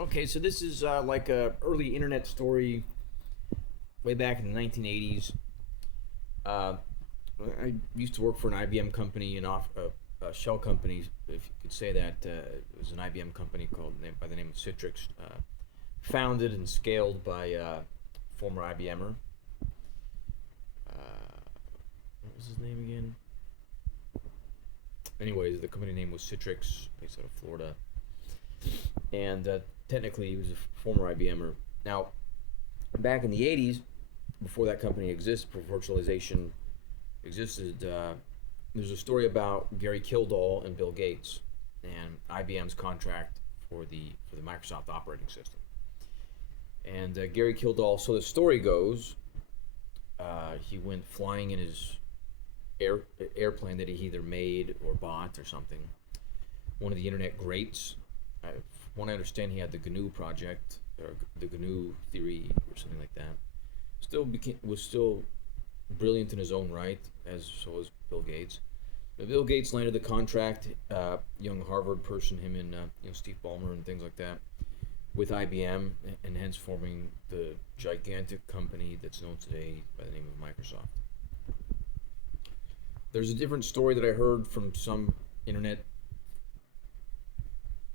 Okay, so this is like a early internet story way back in the 1980s. Uh, I used to work for an IBM company, a shell company, if you could say that. It was an IBM company by the name of Citrix, founded and scaled by a former IBMer. What was his name again? Anyways, the company name was Citrix, based out of Florida, and technically he was a former IBMer. Now, back in the 80s, before that company existed, before virtualization existed, there's a story about Gary Kildall and Bill Gates and IBM's contract for the Microsoft operating system. And Gary Kildall, so the story goes, he went flying in his airplane that he either made or bought or something. One of the internet greats. From what I understand, he had the GNU project or the GNU theory or something like that. Was still brilliant in his own right, as so was Bill Gates. But Bill Gates landed the contract, young Harvard person, him and Steve Ballmer and things like that, with IBM, and hence forming the gigantic company that's known today by the name of Microsoft. There's a different story that I heard from some internet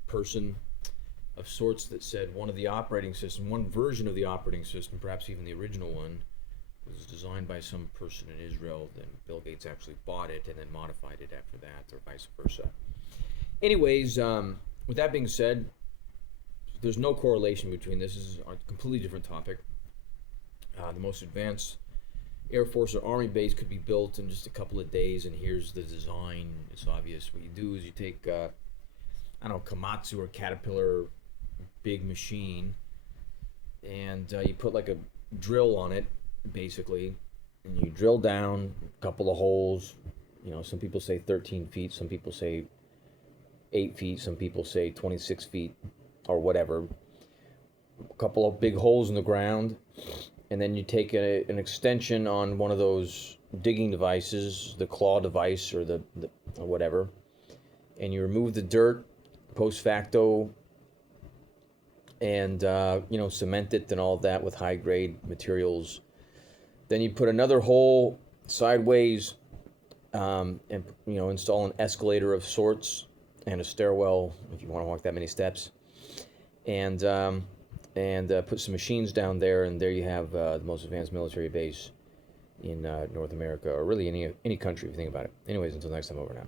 person of sorts that said one version of the operating system, perhaps even the original one, was designed by some person in Israel. Then Bill Gates actually bought it and then modified it after that, or vice versa. Anyways, with that being said, there's no correlation between this. This is a completely different topic. The most advanced Air Force or Army base could be built in just a couple of days, and here's the design. It's obvious. What you do is you take, Komatsu or Caterpillar big machine, and you put like a drill on it, basically, and you drill down a couple of holes. Some people say 13 feet, some people say 8 feet, some people say 26 feet, or whatever. A couple of big holes in the ground, and then you take an extension on one of those digging devices, the claw device or the or whatever, and you remove the dirt post facto, and cement it and all of that with high grade materials. Then you put another hole sideways, and install an escalator of sorts and a stairwell if you want to walk that many steps, and put some machines down there, and there you have the most advanced military base in North America, or really any country if you think about it. Anyways, until next time, over now.